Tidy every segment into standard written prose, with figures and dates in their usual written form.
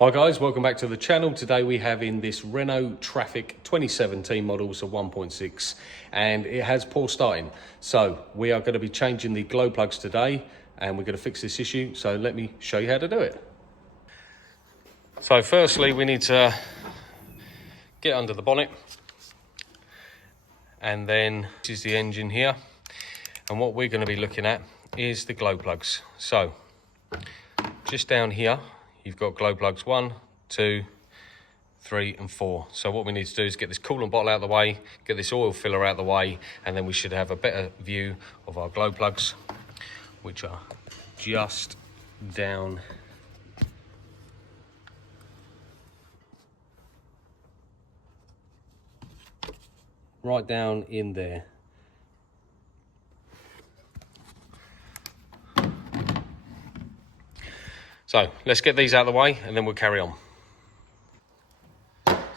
Hi guys, welcome back to the channel. Today we have in this Renault Trafic 2017 model, so 1.6, and it has poor starting. So we are going to be changing the glow plugs today and we're going to fix this issue. So let me show you how to do it. So firstly we need to get under the bonnet, and then this is the engine here, and what we're going to be looking at is the glow plugs. So just down here you've got glow plugs 1, 2, 3 and 4. So what we need to do is get this coolant bottle out of the way, get this oil filler out of the way, and then we should have a better view of our glow plugs, which are just down right down in there. So let's get these out of the way and then we'll carry on.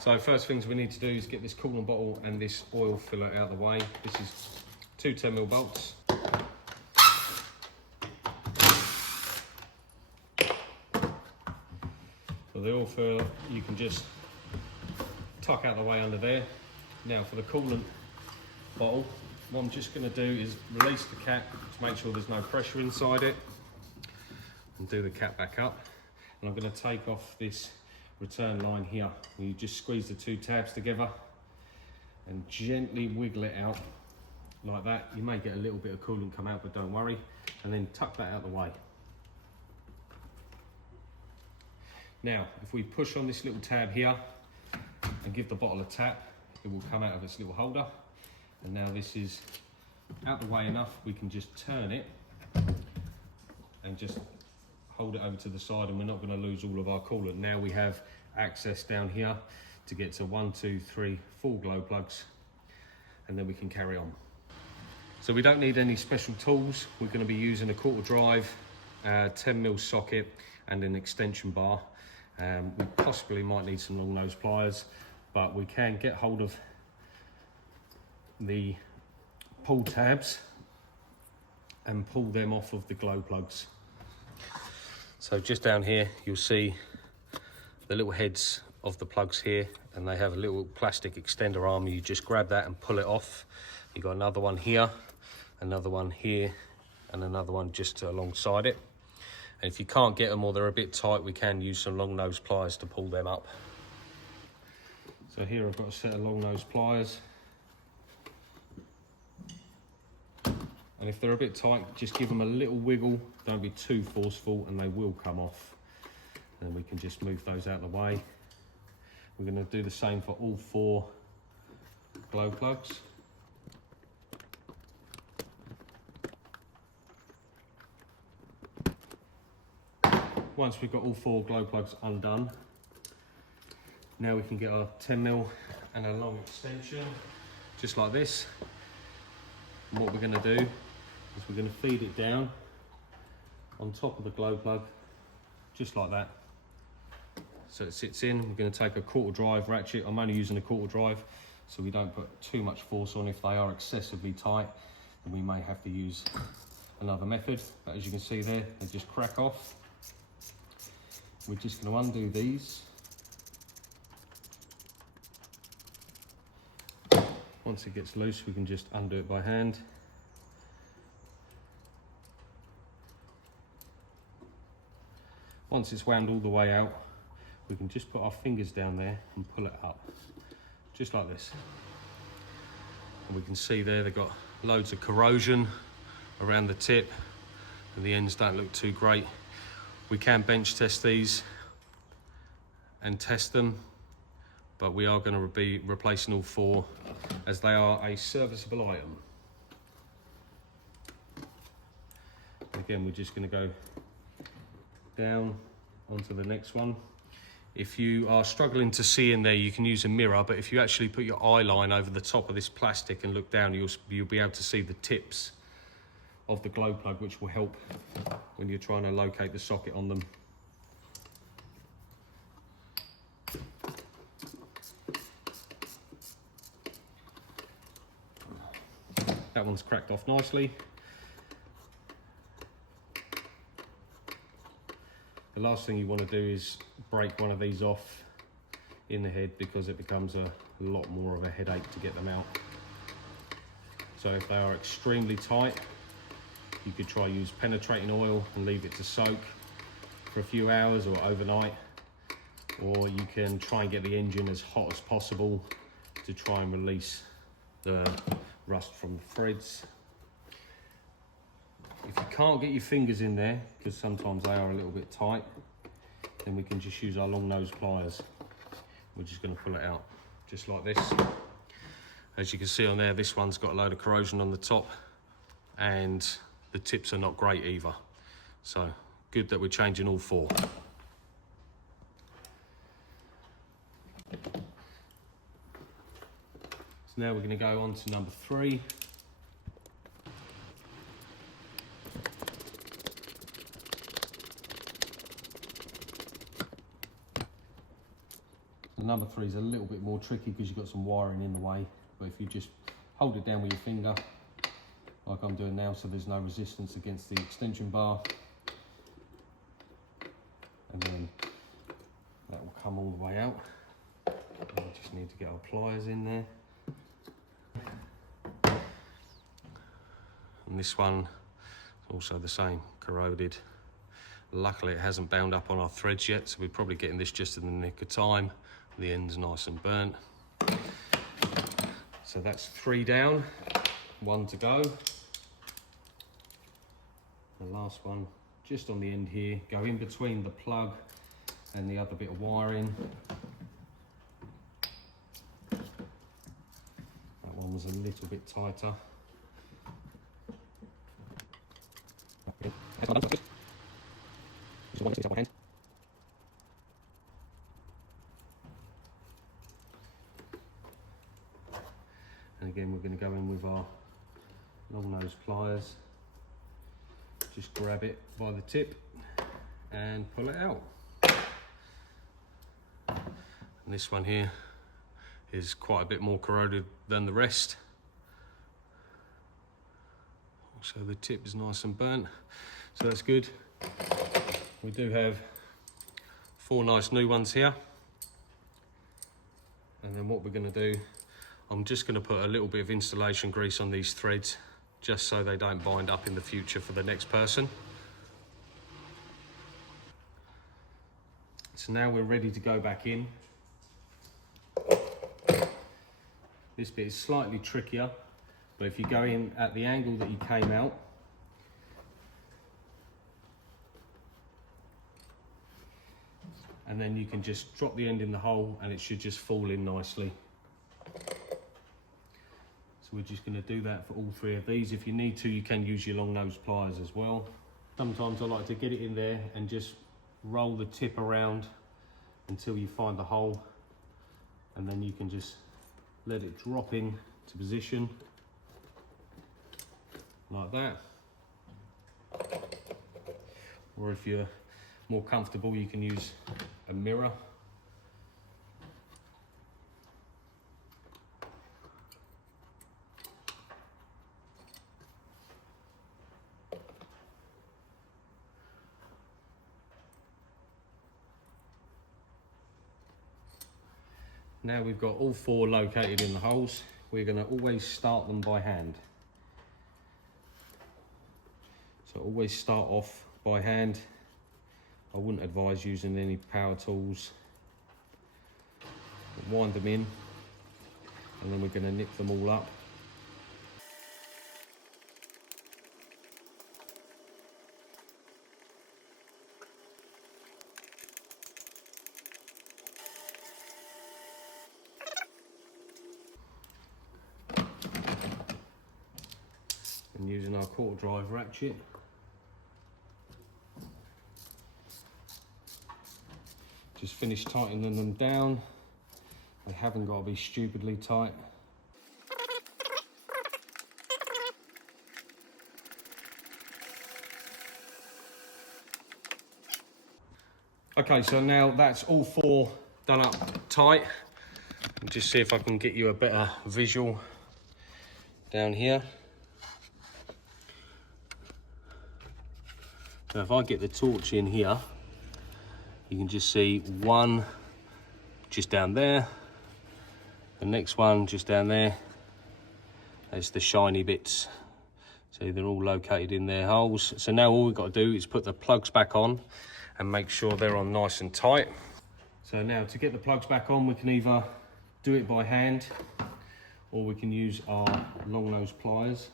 So first things we need to do is get this coolant bottle and this oil filler out of the way. This is two 10mm bolts. So the oil filler you can just tuck out the way under there. Now for the coolant bottle, what I'm just going to do is release the cap to make sure there's no pressure inside it, and do the cap back up. And I'm going to take off this return line here. You just squeeze the two tabs together and gently wiggle it out like that. You may get a little bit of coolant come out, but don't worry. And then tuck that out of the way. Now if we push on this little tab here and give the bottle a tap, it will come out of its little holder. And now this is out the way enough, we can just turn it and just hold it over to the side, and we're not going to lose all of our coolant. Now we have access down here to get to 1, 2, 3, 4 glow plugs, and then we can carry on. So we don't need any special tools. We're going to be using a quarter drive, 10mm socket and an extension bar. We possibly might need some long nose pliers, but we can get hold of the pull tabs and pull them off of the glow plugs. So just down here you'll see the little heads of the plugs here, and they have a little plastic extender arm. You just grab that and pull it off. You've got another one here, another one here, and another one just alongside it. And if you can't get them or they're a bit tight, we can use some long nose pliers to pull them up. So here I've got a set of long nose pliers. And if they're a bit tight, just give them a little wiggle. Don't be too forceful and they will come off. And then we can just move those out of the way. We're going to do the same for all 4 glow plugs. Once we've got all 4 glow plugs undone, now we can get our 10mm and a long extension, just like this. And what we're going to do is we're going to feed it down on top of the glow plug, just like that. So it sits in. We're going to take a quarter drive ratchet. I'm only using a quarter drive, so we don't put too much force on. If they are excessively tight, then we may have to use another method. But as you can see there, they just crack off. We're just going to undo these. Once it gets loose, we can just undo it by hand. Once it's wound all the way out, we can just put our fingers down there and pull it up, just like this. And we can see there they've got loads of corrosion around the tip, and the ends don't look too great. We can bench test these and test them, but we are going to be replacing all 4 as they are a serviceable item. Again, we're just going to go down onto the next one. If you are struggling to see in there, you can use a mirror, but if you actually put your eye line over the top of this plastic and look down, you'll be able to see the tips of the glow plug, which will help when you're trying to locate the socket on them. That one's cracked off nicely. The last thing you want to do is break one of these off in the head, because it becomes a lot more of a headache to get them out. So if they are extremely tight, you could try use penetrating oil and leave it to soak for a few hours or overnight, or you can try and get the engine as hot as possible to try and release the rust from the threads. If you can't get your fingers in there, because sometimes they are a little bit tight, then we can just use our long nose pliers. We're just going to pull it out just like this. As you can see on there, this one's got a load of corrosion on the top, and the tips are not great either. So good that we're changing all four. So now we're going to go on to number 3. The number 3 is a little bit more tricky because you've got some wiring in the way, but if you just hold it down with your finger, like I'm doing now, so there's no resistance against the extension bar, and then that will come all the way out. We just need to get our pliers in there. And this one is also the same, corroded. Luckily it hasn't bound up on our threads yet, so we're probably getting this just in the nick of time. The end's nice and burnt. So that's 3 down, 1 to go. The last one just on the end here, go in between the plug and the other bit of wiring. That one was a little bit tighter. And again, we're going to go in with our long nose pliers. Just grab it by the tip and pull it out. And this one here is quite a bit more corroded than the rest. So the tip is nice and burnt, so that's good. We do have 4 nice new ones here. And then what we're going to do, I'm just going to put a little bit of installation grease on these threads, just so they don't bind up in the future for the next person. So now we're ready to go back in. This bit is slightly trickier, but if you go in at the angle that you came out, and then you can just drop the end in the hole and it should just fall in nicely. So we're just going to do that for all 3 of these. If you need to, you can use your long nose pliers as well. Sometimes I like to get it in there and just roll the tip around until you find the hole, and then you can just let it drop in to position like that. Or if you're more comfortable, you can use a mirror. Now we've got all 4 located in the holes, we're going to always start them by hand. So always start off by hand. I wouldn't advise using any power tools. But wind them in, and then we're going to nip them all up. And using our quarter drive ratchet, just finish tightening them down. They haven't got to be stupidly tight. Okay, so now that's all 4 done up tight. I'll just see if I can get you a better visual down here. Now if I get the torch in here, You can just see one just down there, the next one just down there. That's the shiny bits. So they're all located in their holes. So now all we've got to do is put the plugs back on and make sure they're on nice and tight. So now to get the plugs back on, we can either do it by hand or we can use our long nose pliers.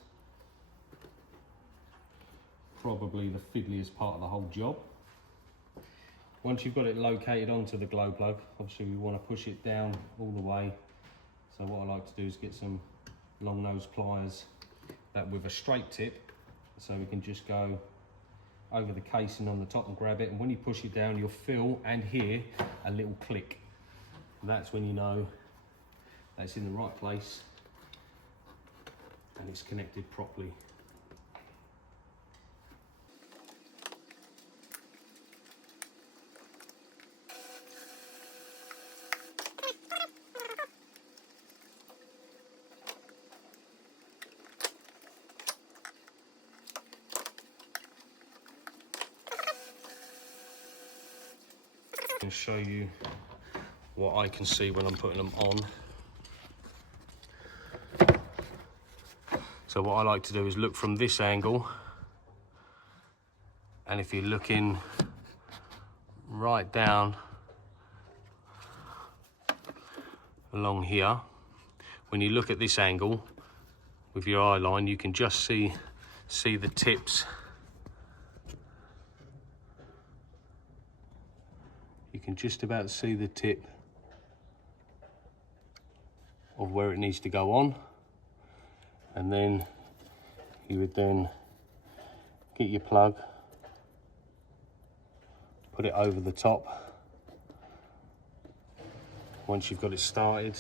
Probably the fiddliest part of the whole job. Once you've got it located onto the glow plug, obviously we want to push it down all the way. So what I like to do is get some long nose pliers that with a straight tip, so we can just go over the casing on the top and grab it, and when you push it down you'll feel and hear a little click. That's when you know that it's in the right place and it's connected properly. And show you what I can see when I'm putting them on. So what I like to do is look from this angle, and if you're looking right down along here, when you look at this angle with your eye line, you can just see the tips. You can just about see the tip of where it needs to go on, and then you would then get your plug, put it over the top. Once you've got it started,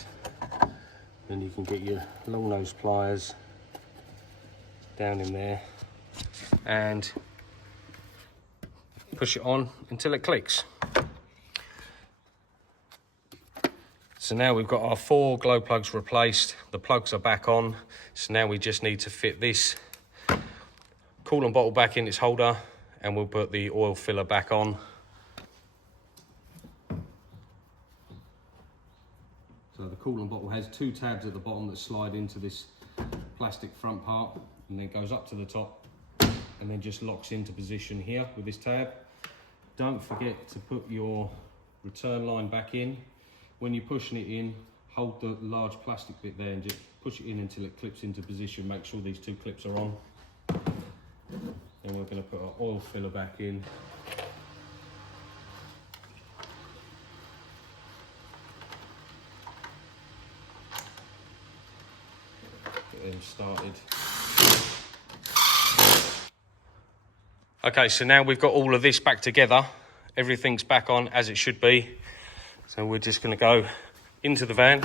then you can get your long nose pliers down in there and push it on until it clicks. So now we've got our 4 glow plugs replaced, the plugs are back on, so now we just need to fit this coolant bottle back in its holder, and we'll put the oil filler back on. So the coolant bottle has 2 tabs at the bottom that slide into this plastic front part, and then goes up to the top and then just locks into position here with this tab. Don't forget to put your return line back in. When you're pushing it in, hold the large plastic bit there and just push it in until it clips into position. Make sure these 2 clips are on. Then we're going to put our oil filler back in. Get them started. Okay, so now we've got all of this back together. Everything's back on as it should be. So we're just going to go into the van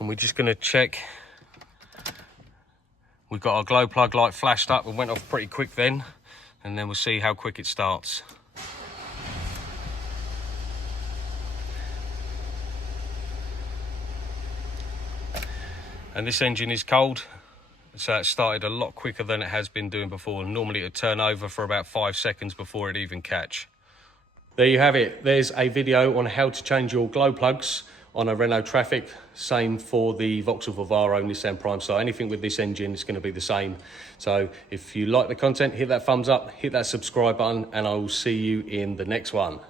and we're just going to check. We've got our glow plug light flashed up. It went off pretty quick then, and then we'll see how quick it starts. And this engine is cold, so it started a lot quicker than it has been doing before. Normally it would turn over for about 5 seconds before it even catch. There you have it. There's a video on how to change your glow plugs on a Renault Trafic. Same for the Vauxhall Vivaro Nissan Prime. So anything with this engine is going to be the same. So if you like the content, hit that thumbs up, hit that subscribe button, and I will see you in the next one.